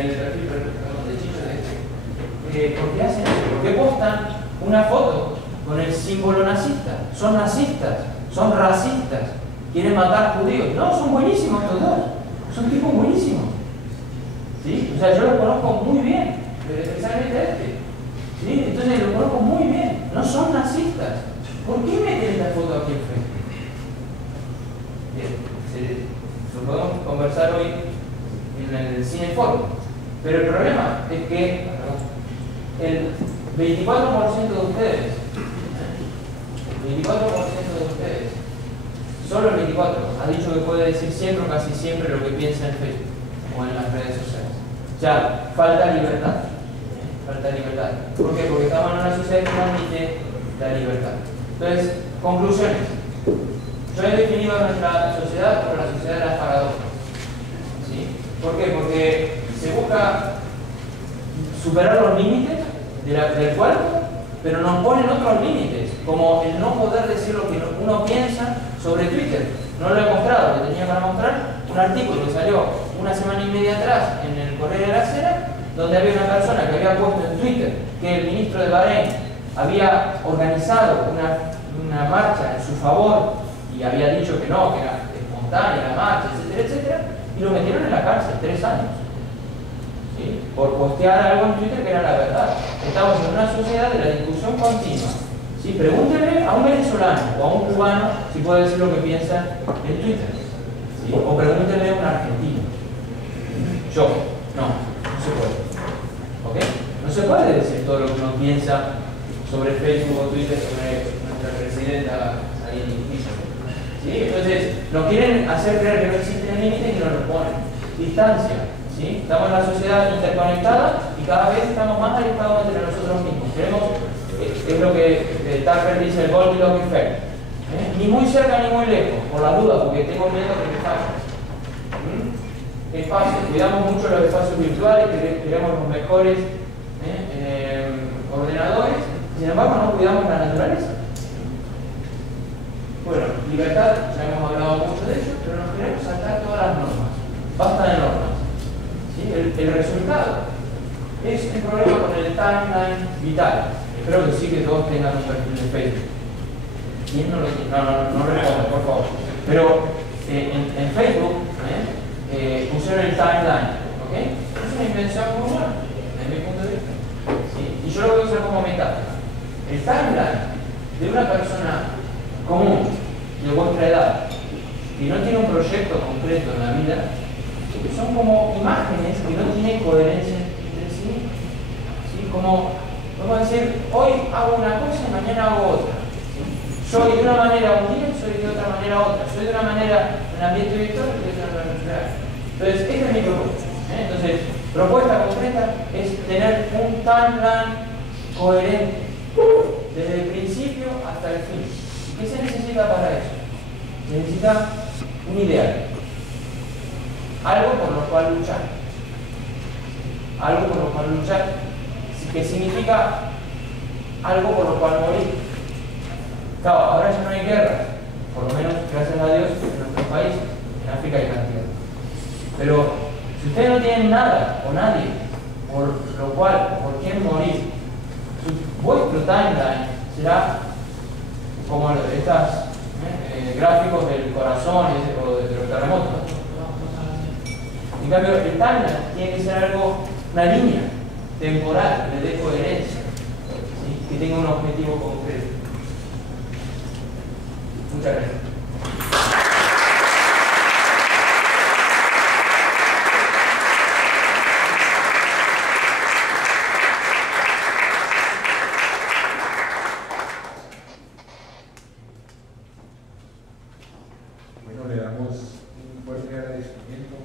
el perfil de Chicho ¿por qué hacen eso? ¿Por qué postan una foto con el símbolo nazista? Son nazistas, son racistas, quieren matar judíos. No, son buenísimos estos dos, son tipos buenísimos. ¿Sí? O sea, yo los conozco muy bien, especialmente este. ¿Sí? Entonces los conozco muy bien, no son nazistas. ¿Por qué meten esta foto aquí enfrente? Bien, lo podemos conversar hoy en el Cineforo. Pero el problema es que el 24% de ustedes, solo el 24%, ha dicho que puede decir siempre o casi siempre lo que piensa en Facebook o en las redes sociales. O sea, falta libertad. Falta libertad. ¿Por qué? Porque estamos en una sociedad que no admite la libertad. Entonces, conclusiones. Yo he definido a nuestra sociedad como la sociedad de las paradojas. ¿Sí? ¿Por qué? Porque se busca superar los límites del cuerpo, pero nos ponen otros límites, como el no poder decir lo que uno piensa sobre Twitter. No lo he mostrado, le tenía para mostrar un artículo que salió una semana y media atrás en el Correo de la Sera, donde había una persona que había puesto en Twitter que el ministro de Bahrein había organizado una marcha en su favor y había dicho que no, que era espontánea la marcha, etcétera, etcétera, y lo metieron en la cárcel 3 años. ¿Sí? Por postear algo en Twitter que era la verdad. Estamos en una sociedad de la discusión continua. ¿Sí? Pregúntenle a un venezolano o a un cubano si puede decir lo que piensa en Twitter. ¿Sí? O pregúntenle a un argentino. Yo, no se puede. ¿Ok? No se puede decir todo lo que uno piensa sobre Facebook o Twitter, sobre nuestra presidenta ahí en Twitter. ¿Sí? Entonces, nos quieren hacer creer que no existen límites y nos lo ponen. Distancia. ¿Sí? Estamos en una sociedad interconectada y cada vez estamos más alejados entre nosotros mismos. Queremos, es lo que Tucker dice, el Goldilocks effect. Ni muy cerca ni muy lejos, por la duda, porque tengo miedo de que falle. Espacios, cuidamos mucho los espacios virtuales, queremos los mejores ordenadores, sin embargo no cuidamos la naturaleza. Bueno, libertad, ya hemos hablado mucho de ello, pero nos queremos saltar todas las normas. Basta de normas. ¿Sí? El resultado es un problema con el timeline vital. Espero que sí que todos tengan un perfil de Facebook. ¿Quién no lo tiene? No responda, por favor. Pero en Facebook pusieron el timeline. ¿Ok? Es una invención muy buena, desde mi punto de vista. ¿Sí? Y yo lo voy a usar como metáfora. El timeline de una persona común, de vuestra edad, que no tiene un proyecto concreto en la vida, son como imágenes que no tienen coherencia entre sí. ¿Sí? Como, vamos a decir, hoy hago una cosa y mañana hago otra. ¿Sí? Soy de una manera un día, soy de otra manera otra. Soy de una manera en ambiente virtual y de otra manera real. Entonces, esta es mi propuesta. Entonces, propuesta concreta es tener un timeline coherente, desde el principio hasta el fin. ¿Qué se necesita para eso? Se necesita un ideal. Algo por lo cual luchar. Algo por lo cual luchar, que significa algo por lo cual morir. Claro, ahora ya no hay guerras, por lo menos, gracias a Dios, en nuestro país, en África hay cantidad. Pero si ustedes no tienen nada o nadie por lo cual, por quién morir, vuestro timeline será como estos gráficos del corazón o de los terremotos. En cambio, el timeline tiene que ser algo, una línea temporal, que le dé coherencia, ¿sí? Que tenga un objetivo concreto. Muchas gracias. Bueno, le damos un fuerte agradecimiento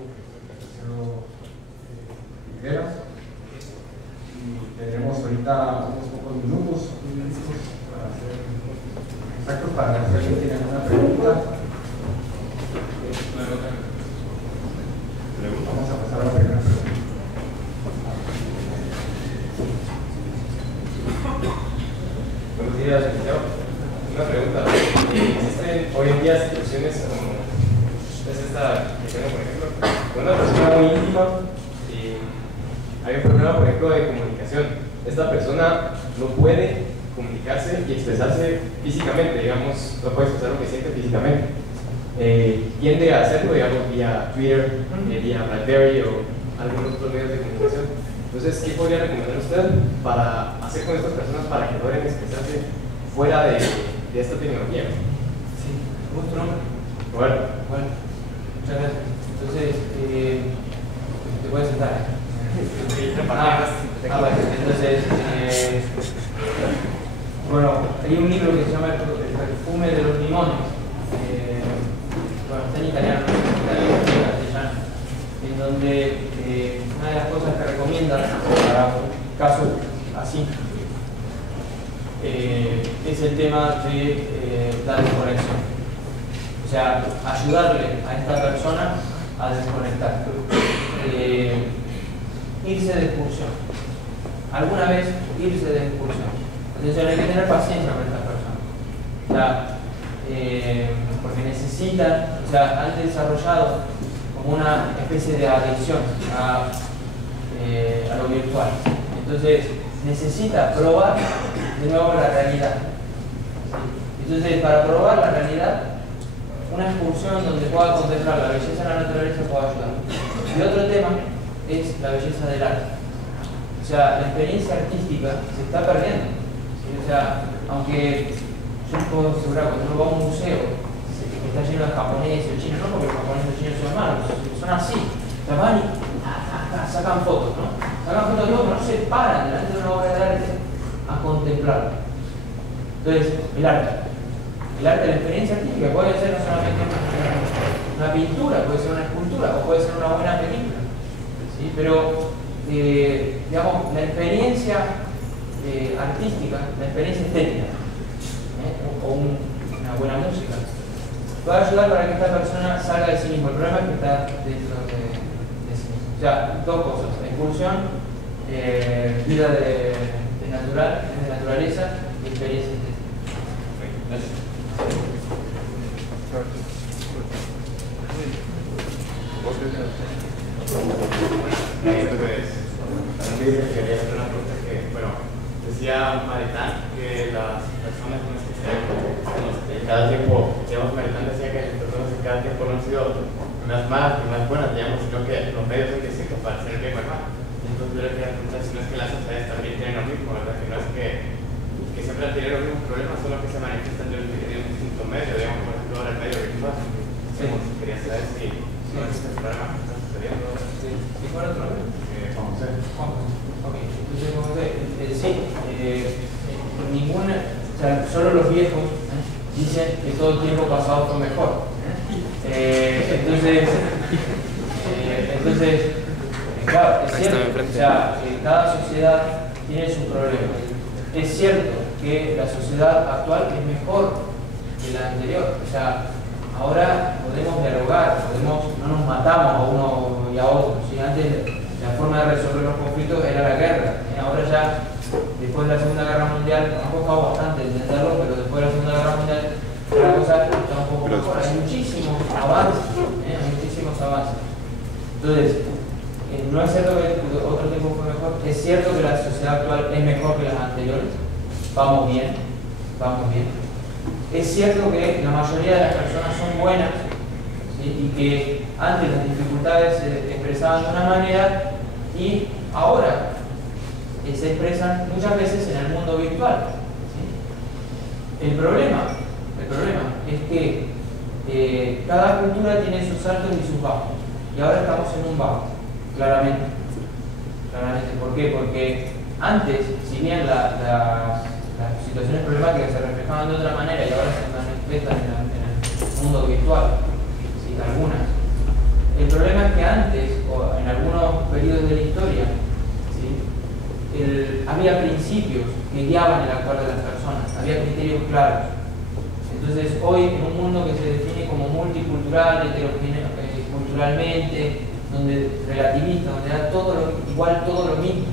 y tenemos ahorita unos pocos minutos para hacer exactos para ver si alguien tiene alguna pregunta. Vamos a pasar a la primera pregunta. Buenos días, licenciado. Una pregunta. ¿Existen hoy en día situaciones como es esta que tengo, por ejemplo, con una persona muy íntima y hay un problema, por ejemplo, de comunicación. Esta persona no puede comunicarse y expresarse físicamente, digamos, no puede expresar lo que siente físicamente. Tiende a hacerlo, digamos, vía Twitter, vía BlackBerry o algunos otros medios de comunicación. Entonces, ¿qué podría recomendar usted para hacer con estas personas para que logren expresarse fuera de esta tecnología? Sí, ¿cómo es tu nombre? Bueno, Muchas gracias. Entonces, te puedes sentar. Entonces, bueno, hay un libro que se llama El perfume de los limones. Bueno, está en italiano, no sé en castellano, en donde una de las cosas que recomiendan para un caso así es el tema de la desconexión. O sea, ayudarle a esta persona a desconectar. Irse de excursión. Alguna vez irse de excursión. Entonces hay que tener paciencia con esta persona. O sea, porque necesitan, o sea, han desarrollado como una especie de adicción a lo virtual. Entonces necesita probar de nuevo la realidad. Entonces, para probar la realidad, una excursión donde pueda contemplar la belleza de la naturaleza puede ayudar. Y otro tema es la belleza del arte. O sea, la experiencia artística se está perdiendo. ¿Sí? O sea, aunque yo puedo asegurar, cuando uno va a un museo que está lleno de japoneses o chinos, no porque los japoneses o chinos son malos, son así. Se van y sacan fotos, ¿no? Sacan fotos de todo, pero no se paran delante de una obra de arte a contemplarla. Entonces, el arte, la experiencia artística puede ser no solamente una pintura, puede ser una escultura o puede ser una buena película. ¿Sí? Pero, digamos, la experiencia artística, la experiencia estética, o una buena música, puede ayudar para que esta persona salga de sí mismo. El problema es que está dentro de sí mismo. O sea, dos cosas: excursión, vida de naturaleza y experiencia estética. Gracias. Entonces, quería hacer una pregunta que, bueno, decía Maritán que las personas con las que cada tiempo, digamos, Maritán decía que las personas en cada tiempo no han sido más malas ni más buenas, digamos, sino que los medios son distintos para hacer el bien o el mal. Entonces yo le quería preguntar si no es que las sociedades también tienen lo mismo, ¿verdad? Que no es que siempre han tenido los mismos problemas, solo que se manifiestan de un distinto medio, digamos, por ejemplo, ahora el medio virtual. Quería saber si no es este problema que está sucediendo. ¿Y cuál otro nombre? Juan José. Ok, entonces Juan José, sí, o sea, solo los viejos dicen que todo el tiempo pasado fue mejor. Entonces, claro, es cierto, o sea, cada sociedad tiene sus problemas. Es cierto que la sociedad actual es mejor que la anterior, o sea, ahora podemos dialogar, no nos matamos a uno y a otro. ¿Sí? Antes la forma de resolver los conflictos era la guerra. Ahora ya, después de la Segunda Guerra Mundial, ha costado bastante entenderlo, pero después de la Segunda Guerra Mundial la cosa está un poco mejor. Hay muchísimos avances, Entonces, no es cierto que otro tiempo fue mejor, es cierto que la sociedad actual es mejor que las anteriores. Vamos bien. Es cierto que la mayoría de las personas son buenas, ¿sí? Y que antes las dificultades se expresaban de una manera y ahora se expresan muchas veces en el mundo virtual. ¿Sí? El problema es que cada cultura tiene sus altos y sus bajos. Y ahora estamos en un bajo, claramente. ¿Por qué? Porque antes, si bien las situaciones problemáticas se reflejaban de otra manera y ahora se manifiestan en el mundo virtual, ¿sí? Algunas. El problema es que antes, o en algunos periodos de la historia, ¿sí? Había principios que guiaban el actuar de las personas, había criterios claros. Entonces, hoy, en un mundo que se define como multicultural, heterogéneo culturalmente, donde relativista, donde da igual todo lo mismo,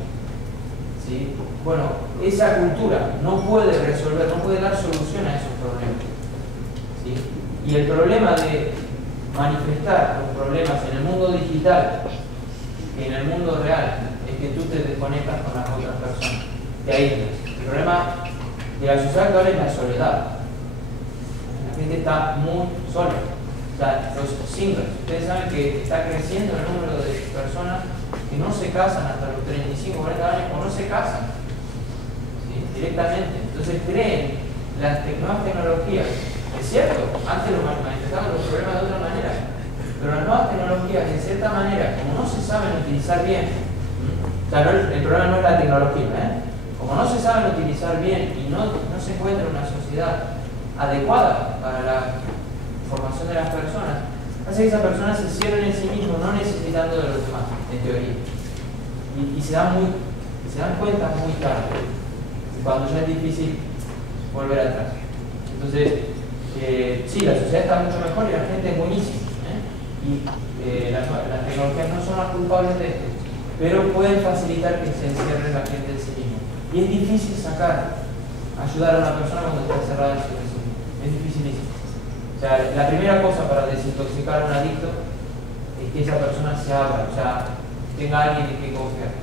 ¿sí? Bueno, esa cultura no puede resolver, no puede dar solución a esos problemas, ¿sí? Y el problema de manifestar los problemas en el mundo digital, en el mundo real, es que tú te desconectas con las otras personas, te aíslas. El problema de la sociedad actual es la soledad. La gente está muy sola. O sea, los singles, ustedes saben que está creciendo el número de personas que no se casan hasta los 35, 40 años o no se casan, ¿sí? Directamente. Entonces creen las nuevas tecnologías. Es cierto, antes lo manifestaban los problemas de otra manera, pero las nuevas tecnologías, de cierta manera, como no se saben utilizar bien, o sea, el problema no es la tecnología, como no se saben utilizar bien y no se encuentra una sociedad adecuada para la formación de las personas, hace que esas personas se cierren en sí mismos, no necesitando de los demás, en teoría. Y se dan cuenta muy tarde, cuando ya es difícil volver atrás. Entonces, sí, la sociedad está mucho mejor y la gente es buenísima, y las tecnologías no son las culpables de esto, pero pueden facilitar que se encierre la gente en sí misma. Y es difícil ayudar a una persona cuando está encerrada en sí misma. Es dificilísimo. O sea, la primera cosa para desintoxicar a un adicto es que esa persona se abra, o sea, tenga a alguien en que confiar.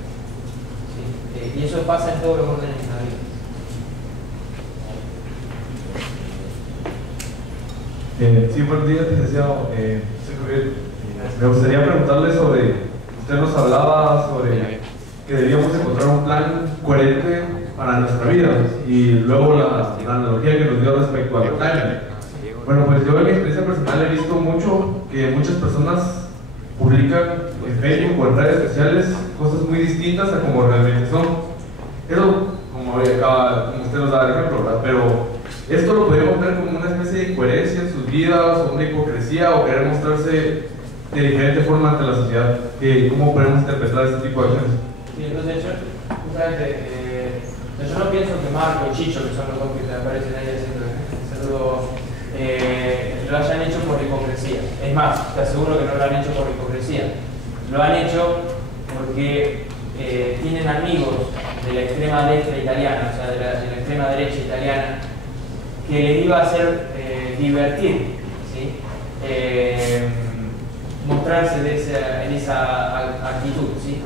¿Sí? Y eso pasa en todos los órdenes de la vida. Sí, buenos días, licenciado. Me gustaría preguntarle sobre, usted nos hablaba sobre que debíamos encontrar un plan coherente para nuestra vida y luego la analogía que nos dio respecto al timing. Bueno, pues yo en mi experiencia personal he visto mucho que muchas personas publican en Facebook o en redes sociales cosas muy distintas a como realmente son. Eso, como usted nos da el ejemplo, ¿verdad? Pero esto lo podemos ver como una especie de incoherencia en sus vidas, o una hipocresía, o querer mostrarse de diferente forma ante la sociedad. ¿Cómo podemos interpretar este tipo de acciones? Sí, entonces yo no pienso que Marco y Chicho, que son los dos que te aparecen ahí haciendo el saludo, lo hayan hecho por hipocresía. Es más, te aseguro que no lo han hecho por hipocresía. Lo han hecho porque tienen amigos de la extrema derecha italiana, o sea, de la extrema derecha italiana, que les iba a hacer divertir, ¿sí? Mostrarse en esa actitud, ¿sí?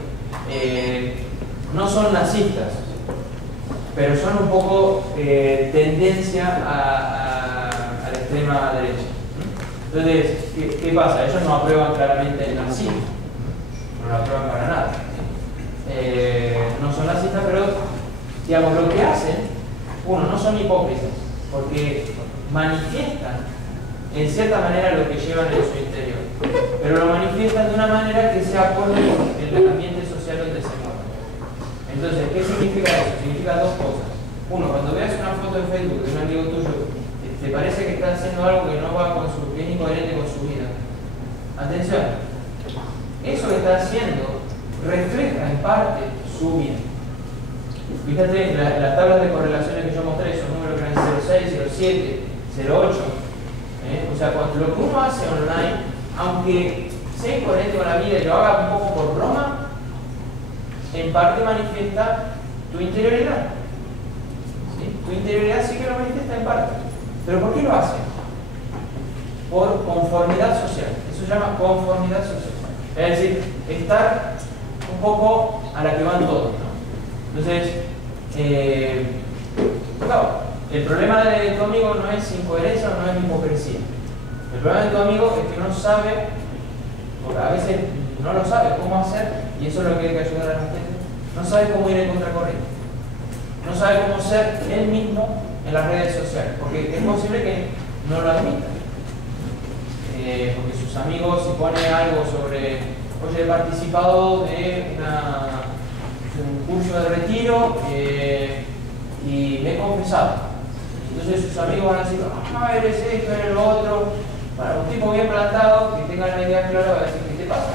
No son nazistas, pero son un poco tendencia a la extrema derecha. Entonces, ¿qué pasa? Ellos no aprueban claramente el nazismo, no lo aprueban para nada. No son nazistas, pero digamos, lo que hacen, uno, no son hipócritas, porque manifiestan en cierta manera lo que llevan en su interior, pero lo manifiestan de una manera que se acorde con el ambiente social donde se mueven. Entonces, ¿qué significa eso? Significa dos cosas. Uno, cuando veas una foto en Facebook de un amigo tuyo, te parece que está haciendo algo que no va con que es incoherente con su vida. Atención, eso que está haciendo refleja en parte su vida. Fíjate, las tablas de correlaciones que yo mostré, esos números que eran 0,6, 0,7, 0,8. O sea, lo que uno hace online, aunque sea incoherente con la vida y lo haga un poco por broma, en parte manifiesta tu interioridad. ¿Sí? Tu interioridad sí que lo manifiesta en parte. ¿Pero por qué lo hace? Por conformidad social. Eso se llama conformidad social. Es decir, estar un poco a la que van todos, ¿no? Entonces, claro, el problema de tu amigo no es incoherencia o no es hipocresía. El problema de tu amigo es que no sabe, porque a veces no lo sabe cómo hacer, y eso es lo que hay que ayudar a la gente. No sabe cómo ir en contracorriente. No sabe cómo ser él mismo en las redes sociales, porque es posible que no lo admita. Porque sus amigos, si ponen algo sobre, oye, he participado de un curso de retiro y me he confesado. Entonces sus amigos van a decir, eres esto, eres lo otro. Para un tipo bien plantado, que tenga la idea clara, va a decir, ¿qué te pasa?